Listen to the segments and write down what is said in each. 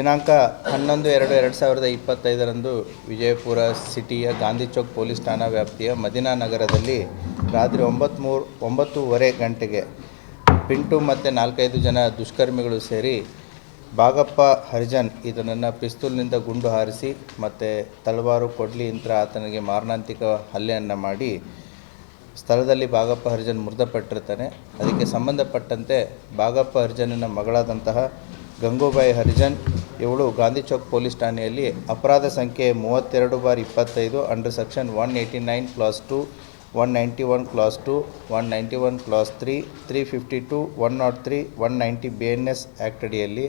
ದಿನಾಂಕ 11/2/2025 ವಿಜಯಪುರ ಸಿಟಿಯ ಗಾಂಧಿ ಚೌಕ್ ಪೊಲೀಸ್ ಠಾಣಾ ವ್ಯಾಪ್ತಿಯ ಮದಿನಾ ನಗರದಲ್ಲಿ ರಾತ್ರಿ 9:30 ಗಂಟೆಗೆ ಪಿಂಟು ಮತ್ತು 4-5 ಜನ ದುಷ್ಕರ್ಮಿಗಳು ಸೇರಿ ಬಾಗಪ್ಪ ಹರಿಜನ್ ಇದನ್ನು ಪಿಸ್ತೂಲ್ನಿಂದ ಗುಂಡು ಹಾರಿಸಿ ಮತ್ತು ತಲವಾರು ಕೊಡ್ಲಿಯಿಂದ ಆತನಿಗೆ ಮಾರಣಾಂತಿಕ ಹಲ್ಲೆಯನ್ನು ಮಾಡಿ ಸ್ಥಳದಲ್ಲಿ ಬಾಗಪ್ಪ ಹರಿಜನ್ ಮೃತಪಟ್ಟಿರ್ತಾನೆ. ಅದಕ್ಕೆ ಸಂಬಂಧಪಟ್ಟಂತೆ ಬಾಗಪ್ಪ ಹರಿಜನನ ಮಗಳಾದಂತಹ ಗಂಗೂಬಾಯಿ ಹರಿಜನ್ ಇವಳು ಗಾಂಧಿ ಚೌಕ್ ಪೊಲೀಸ್ ಠಾಣೆಯಲ್ಲಿ ಅಪರಾಧ ಸಂಖ್ಯೆ 32/25 under section 189 class 2, 191 class 2, 191 class 3, 352, 103, 190 BNS act ಅಡಿಯಲ್ಲಿ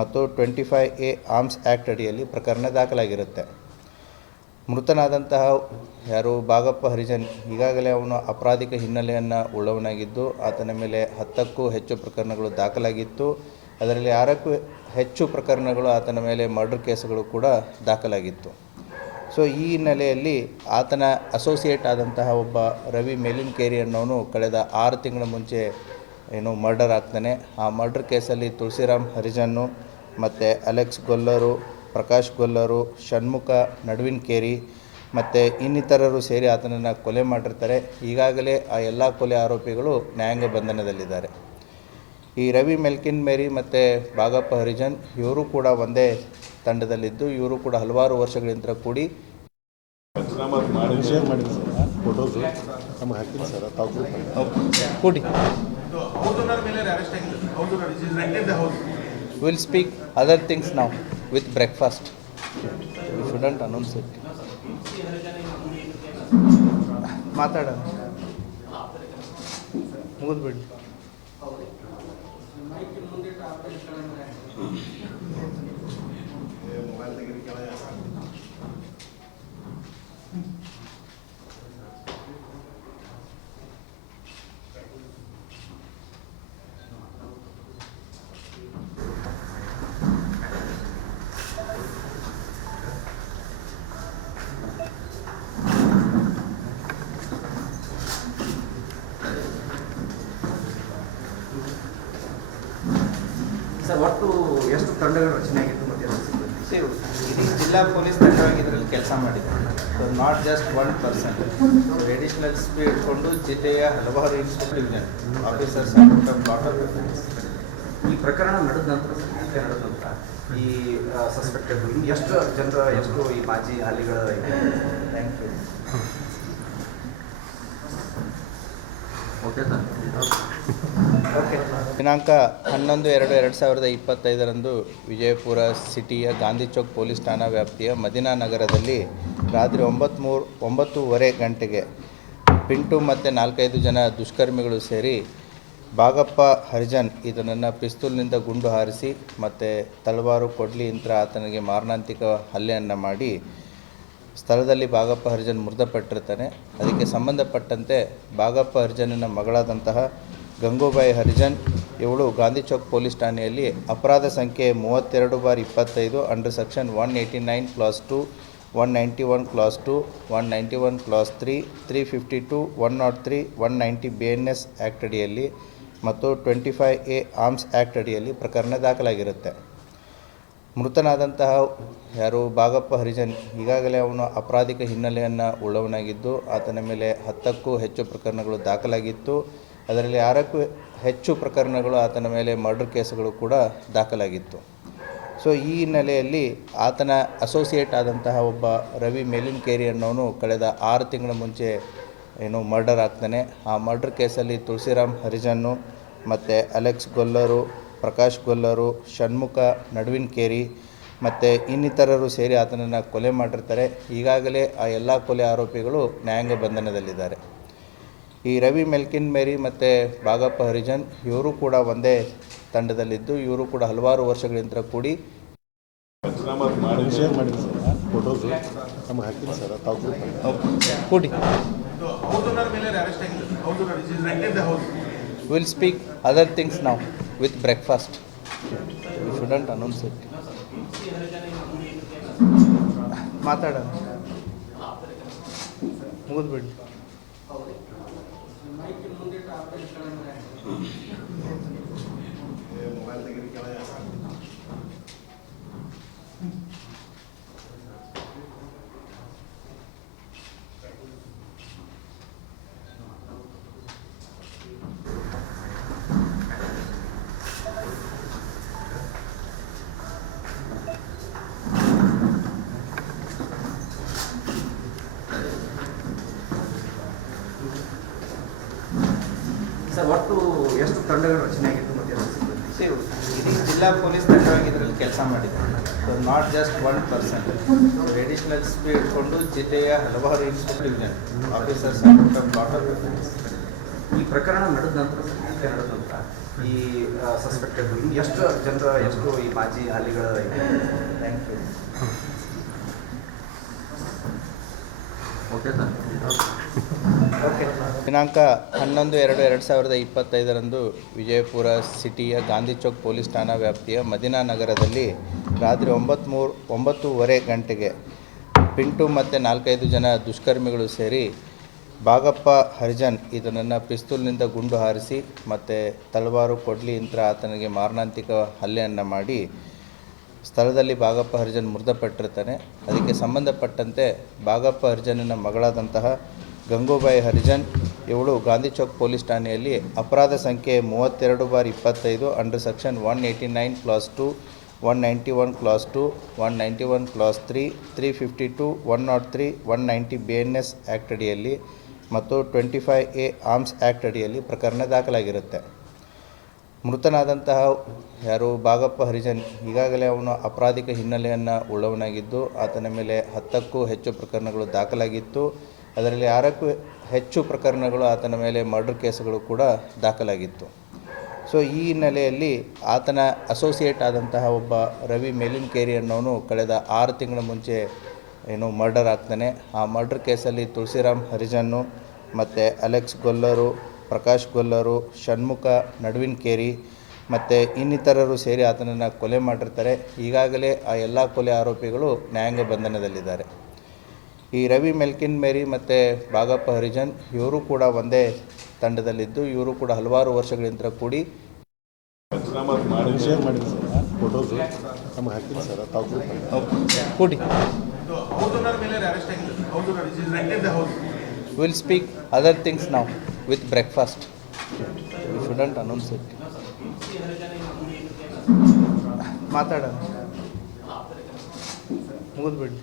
ಮತ್ತು 25A ಆರ್ಮ್ಸ್ ಆ್ಯಕ್ಟ್ ಅಡಿಯಲ್ಲಿ ಪ್ರಕರಣ ದಾಖಲಾಗಿರುತ್ತೆ. ಮೃತನಾದಂತಹ ಯಾರು ಬಾಗಪ್ಪ ಹರಿಜನ್ ಈಗಾಗಲೇ ಅವನು ಅಪರಾಧಿಕ ಹಿನ್ನೆಲೆಯನ್ನು ಉಳ್ಳವನಾಗಿದ್ದು ಆತನ ಮೇಲೆ 10ಕ್ಕೂ ಹೆಚ್ಚು ಪ್ರಕರಣಗಳು ದಾಖಲಾಗಿತ್ತು. ಅದರಲ್ಲಿ 6ಕ್ಕೂ ಹೆಚ್ಚು ಪ್ರಕರಣಗಳು ಆತನ ಮೇಲೆ ಮರ್ಡರ್ ಕೇಸುಗಳು ಕೂಡ ದಾಖಲಾಗಿತ್ತು. ಸೊ ಈ ಹಿನ್ನೆಲೆಯಲ್ಲಿ ಆತನ ಅಸೋಸಿಯೇಟ್ ಆದಂತಹ ಒಬ್ಬ ರವಿ ಮೇಲಿನ್ಕೇರಿ ಅನ್ನೋನು ಕಳೆದ 6 ತಿಂಗಳ ಮುಂಚೆ ಮರ್ಡರ್ ಆಗ್ತಾನೆ. ಆ ಮರ್ಡರ್ ಕೇಸಲ್ಲಿ ತುಳಸಿರಾಮ್ ಹರಿಜನ್ನು ಮತ್ತು ಅಲೆಕ್ಸ್ ಗೊಲ್ಲರು, ಪ್ರಕಾಶ್ ಗೊಲ್ಲರು, ಷಣ್ಮುಖ ನಡುವಿನಕೇರಿ ಮತ್ತು ಇನ್ನಿತರರು ಸೇರಿ ಆತನನ್ನು ಕೊಲೆ ಮಾಡಿರ್ತಾರೆ. ಈಗಾಗಲೇ ಆ ಎಲ್ಲ ಕೊಲೆ ಆರೋಪಿಗಳು ನ್ಯಾಯಾಂಗ ಬಂಧನದಲ್ಲಿದ್ದಾರೆ. ಈ ರವಿ ಮೆಲ್ಕಿನ್ ಮೇರಿ ಮತ್ತು ಬಾಗಪ್ಪ ಹರಿಜನ್ ಇವರು ಕೂಡ ಒಂದೇ ತಂಡದಲ್ಲಿದ್ದು ಇವರು ಕೂಡ ಹಲವಾರು ವರ್ಷಗಳಿಂದ ಕೂಡಿ ವಿಲ್ ಸ್ಪೀಕ್ ಅದರ್ ಥಿಂಗ್ಸ್ ನಾವು with breakfast. You shouldn't announce it. ಮಾತಾಡೋಣ ಮುಗಿದ್ಬಿಡಿ. ಸರ್, ಒಟ್ಟು ಎಷ್ಟು ತಂಡಗಳು ರಚನೆ ಆಗಿತ್ತು ಮತ್ತು ಇಡೀ ಜಿಲ್ಲಾ ಪೊಲೀಸ್ ತಂಡವಾಗಿ ಇದರಲ್ಲಿ ಕೆಲಸ ಮಾಡಿದೆ. So not just one person. Additional speed ಇಟ್ಕೊಂಡು ಜಿಲ್ಲೆಯ ಹಲವಾರು ಇನ್ಸ್ಪೆಕ್ಟರ್ ಆಫೀಸರ್ಸ್ ಈ ಪ್ರಕರಣ ನಡೆದ ನಂತರ ನಡೆದ ನಂತರ ಈ ಸಸ್ಪೆಕ್ಟೆಡ್ ಎಷ್ಟು ಜನರ ಎಷ್ಟು ಈ ಮಾಜಿ ಹಲ್ಲಿಗಳ ಥ್ಯಾಂಕ್ ಯು. Okay sir. ದಿನಾಂಕ 11/2/2025 ವಿಜಯಪುರ ಸಿಟಿಯ ಗಾಂಧಿ ಚೌಕ್ ಪೊಲೀಸ್ ಠಾಣಾ ವ್ಯಾಪ್ತಿಯ ಮದಿನಾ ನಗರದಲ್ಲಿ ರಾತ್ರಿ 9:30 ಗಂಟೆಗೆ ಪಿಂಟು ಮತ್ತು 4-5 ಜನ ದುಷ್ಕರ್ಮಿಗಳು ಸೇರಿ ಬಾಗಪ್ಪ ಹರಿಜನ್ ಇದನ್ನು ಪಿಸ್ತೂಲ್ನಿಂದ ಗುಂಡು ಹಾರಿಸಿ ಮತ್ತು ತಲವಾರು ಕೊಡ್ಲಿಯಿಂದ ಆತನಿಗೆ ಮಾರಣಾಂತಿಕ ಹಲ್ಲೆಯನ್ನು ಮಾಡಿ ಸ್ಥಳದಲ್ಲಿ ಬಾಗಪ್ಪ ಹರಿಜನ್ ಮೃತಪಟ್ಟಿರ್ತಾನೆ. ಅದಕ್ಕೆ ಸಂಬಂಧಪಟ್ಟಂತೆ ಬಾಗಪ್ಪ ಹರಿಜನನ ಮಗಳಾದಂತಹ ಗಂಗೂಬಾಯಿ ಹರಿಜನ್ ಇವಳು ಗಾಂಧಿ ಚೌಕ್ ಪೊಲೀಸ್ ಠಾಣೆಯಲ್ಲಿ ಅಪರಾಧ ಸಂಖ್ಯೆ 32/25 under section 189 class 2, 191 class 2, 191 class 3, 352, 103, 190 BNS act ಅಡಿಯಲ್ಲಿ ಮತ್ತು 25A ಆರ್ಮ್ಸ್ ಆ್ಯಕ್ಟ್ ಅಡಿಯಲ್ಲಿ ಪ್ರಕರಣ ದಾಖಲಾಗಿರುತ್ತೆ. ಮೃತನಾದಂತಹ ಯಾರು ಬಾಗಪ್ಪ ಹರಿಜನ್ ಈಗಾಗಲೇ ಅವನು ಅಪರಾಧಿಕ ಹಿನ್ನೆಲೆಯನ್ನು ಉಳ್ಳವನಾಗಿದ್ದು ಆತನ ಮೇಲೆ 10ಕ್ಕೂ ಹೆಚ್ಚು ಪ್ರಕರಣಗಳು ದಾಖಲಾಗಿತ್ತು. ಅದರಲ್ಲಿ 6ಕ್ಕೂ ಹೆಚ್ಚು ಪ್ರಕರಣಗಳು ಆತನ ಮೇಲೆ ಮರ್ಡರ್ ಕೇಸುಗಳು ಕೂಡ ದಾಖಲಾಗಿತ್ತು. ಸೊ ಈ ಹಿನ್ನೆಲೆಯಲ್ಲಿ ಆತನ ಅಸೋಸಿಯೇಟ್ ಆದಂತಹ ಒಬ್ಬ ರವಿ ಮೇಲಿನ್ಕೇರಿ ಅನ್ನೋನು ಕಳೆದ 6 ತಿಂಗಳ ಮುಂಚೆ ಮರ್ಡರ್ ಆಗ್ತಾನೆ. ಆ ಮರ್ಡರ್ ಕೇಸಲ್ಲಿ ತುಳಸಿರಾಮ್ ಹರಿಜನ್ನು ಮತ್ತು ಅಲೆಕ್ಸ್ ಗೊಲ್ಲರು, ಪ್ರಕಾಶ್ ಗೊಲ್ಲರು, ಷಣ್ಮುಖ ನಡುವಿನಕೇರಿ ಮತ್ತು ಇನ್ನಿತರರು ಸೇರಿ ಆತನನ್ನು ಕೊಲೆ ಮಾಡಿರ್ತಾರೆ. ಈಗಾಗಲೇ ಆ ಎಲ್ಲ ಕೊಲೆ ಆರೋಪಿಗಳು ನ್ಯಾಯಾಂಗ ಬಂಧನದಲ್ಲಿದ್ದಾರೆ. ಈ ರವಿ ಮೆಲ್ಕಿನ್ ಮೇರಿ ಮತ್ತು ಬಾಗಪ್ಪ ಹರಿಜನ್ ಇವರು ಕೂಡ ಒಂದೇ ತಂಡದಲ್ಲಿದ್ದು ಇವರು ಕೂಡ ಹಲವಾರು ವರ್ಷಗಳಿಂದ ಕೂಡಿ ವಿಲ್ ಸ್ಪೀಕ್ ಅದರ್ ಥಿಂಗ್ಸ್ ನಾವು with breakfast. You shouldn't announce it. ಮಾತಾಡೋಣ ಮುಗಿದ್ಬಿಡಿ. ಒಟ್ಟು ಎಷ್ಟು ತಂಡಗಳು ರಚನೆ ಆಗಿತ್ತು ಮತ್ತು ಎಷ್ಟು ಸಿಬ್ಬಂದಿ? ಇಡೀ ಜಿಲ್ಲಾ ಪೊಲೀಸ್ ತಂಡವಾಗಿ ಇದರಲ್ಲಿ ಕೆಲಸ ಮಾಡಿದೆ. So not just one person. Additionals ಇಟ್ಕೊಂಡು ಜಿಲ್ಲೆಯ ಹಲವಾರು ಇನ್ಸ್ಪೆಕ್ಟರ್ ಡಿವಿಷನ್ ಆಫೀಸರ್ಸ್ ಈ ಪ್ರಕರಣ ನಡೆದ ನಂತರ ನಡೆದ ನಂತರ ಈ ಸಸ್ಪೆಕ್ಟೆಡ್ ಎಷ್ಟು ಜನರ ಎಷ್ಟು ಈ ಮಾಜಿ ಹಲ್ಲಿಗಳ thank you. Okay sir. Okay. ದಿನಾಂಕ 11/2/2025 ವಿಜಯಪುರ ಸಿಟಿಯ ಗಾಂಧಿ ಚೌಕ್ ಪೊಲೀಸ್ ಠಾಣಾ ವ್ಯಾಪ್ತಿಯ ಮದಿನಾ ನಗರದಲ್ಲಿ ರಾತ್ರಿ 9:30 ಗಂಟೆಗೆ ಪಿಂಟು ಮತ್ತು 4-5 ಜನ ದುಷ್ಕರ್ಮಿಗಳು ಸೇರಿ ಬಾಗಪ್ಪ ಹರಿಜನ್ ಇದನ್ನು ಪಿಸ್ತೂಲ್ನಿಂದ ಗುಂಡು ಹಾರಿಸಿ ಮತ್ತು ತಲವಾರು ಕೊಡ್ಲಿ ಯಂತ್ರ ಆತನಿಗೆ ಮಾರಣಾಂತಿಕ ಹಲ್ಲೆಯನ್ನು ಮಾಡಿ ಸ್ಥಳದಲ್ಲಿ ಬಾಗಪ್ಪ ಹರಿಜನ್ ಮೃತಪಟ್ಟಿರ್ತಾನೆ. ಅದಕ್ಕೆ ಸಂಬಂಧಪಟ್ಟಂತೆ ಬಾಗಪ್ಪ ಹರಿಜನನ ಮಗಳಾದಂತಹ ಗಂಗೂಬಾಯಿ ಹರಿಜನ್ ಇವಳು ಗಾಂಧಿ ಚೌಕ್ ಪೊಲೀಸ್ ಠಾಣೆಯಲ್ಲಿ ಅಪರಾಧ ಸಂಖ್ಯೆ 32/25 under section 189 class 2, 191 class 2, 191 class 3, 352, 103, 190 BNS act ಅಡಿಯಲ್ಲಿ ಮತ್ತು 25A ಆರ್ಮ್ಸ್ ಆ್ಯಕ್ಟ್ ಅಡಿಯಲ್ಲಿ ಪ್ರಕರಣ ದಾಖಲಾಗಿರುತ್ತೆ. ಮೃತನಾದಂತಹ ಯಾರು ಬಾಗಪ್ಪ ಹರಿಜನ್ ಈಗಾಗಲೇ ಅವನು ಅಪರಾಧಿಕ ಹಿನ್ನೆಲೆಯನ್ನು ಉಳ್ಳವನಾಗಿದ್ದು ಆತನ ಮೇಲೆ 10ಕ್ಕೂ ಹೆಚ್ಚು ಪ್ರಕರಣಗಳು ದಾಖಲಾಗಿತ್ತು. ಅದರಲ್ಲಿ 6ಕ್ಕೂ ಹೆಚ್ಚು ಪ್ರಕರಣಗಳು ಆತನ ಮೇಲೆ ಮರ್ಡರ್ ಕೇಸುಗಳು ಕೂಡ ದಾಖಲಾಗಿತ್ತು. ಸೊ ಈ ಹಿನ್ನೆಲೆಯಲ್ಲಿ ಆತನ ಅಸೋಸಿಯೇಟ್ ಆದಂತಹ ಒಬ್ಬ ರವಿ ಮೇಲಿನ್ಕೇರಿ ಅನ್ನೋನು ಕಳೆದ 6 ತಿಂಗಳ ಮುಂಚೆ ಮರ್ಡರ್ ಆಗ್ತಾನೆ. ಆ ಮರ್ಡರ್ ಕೇಸಲ್ಲಿ ತುಳಸಿರಾಮ್ ಹರಿಜನ್ನು ಮತ್ತು ಅಲೆಕ್ಸ್ ಗೊಲ್ಲರು, ಪ್ರಕಾಶ್ ಗೊಲ್ಲರು, ಷಣ್ಮುಖ ನಡುವಿನ್ಕೇರಿ ಮತ್ತು ಇನ್ನಿತರರು ಸೇರಿ ಆತನನ್ನು ಕೊಲೆ ಮಾಡಿರ್ತಾರೆ. ಈಗಾಗಲೇ ಆ ಎಲ್ಲ ಕೊಲೆ ಆರೋಪಿಗಳು ನ್ಯಾಯಾಂಗ ಬಂಧನದಲ್ಲಿದ್ದಾರೆ. ಈ ರವಿ ಮೇರಿ ಮತ್ತು ಬಾಗಪ್ಪ ಹರಿಜನ್ ಇವರು ಕೂಡ ಒಂದೇ ತಂಡದಲ್ಲಿದ್ದು ಇವರು ಕೂಡ ಹಲವಾರು ವರ್ಷಗಳಿಂದ ಕೂಡಿ will speak other things now with breakfast. You shouldn't announce it. ಮಾತಾಡೋಣ ಮುಗಿದ್ಬಿಡಿ.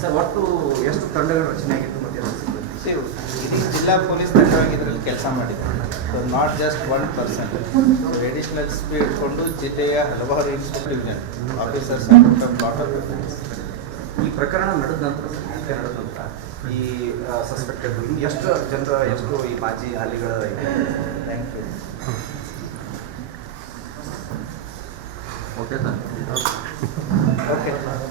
ಸರ್ ಒಟ್ಟು ಎಷ್ಟು ತಂಡಗಳು ರಚನೆ ಆಗಿತ್ತು ಮತ್ತು ಎಷ್ಟು ಸಿಬ್ಬಂದಿ? ಇಡೀ ಜಿಲ್ಲಾ ಪೊಲೀಸ್ ತಂಡವಾಗಿ ಇದರಲ್ಲಿ ಕೆಲಸ ಮಾಡಿದೆ. So not just one person. Additionals ಇಟ್ಕೊಂಡು ಜಿಲ್ಲೆಯ ಹಲವಾರು ಇನ್ಸ್ಪೆಕ್ಟರ್ ಡಿವಿಷನ್ ಆಫೀಸರ್ಸ್ ಈ ಪ್ರಕರಣ ನಡೆದ ನಂತರ ನಡೆದ ನಂತರ ಈ ಸಸ್ಪೆಕ್ಟೆಡ್ ಎಷ್ಟು ಜನರ ಎಷ್ಟು ಈ ಮಾಜಿ ಹಲ್ಲಿಗಳ thank you. Okay sir. Okay.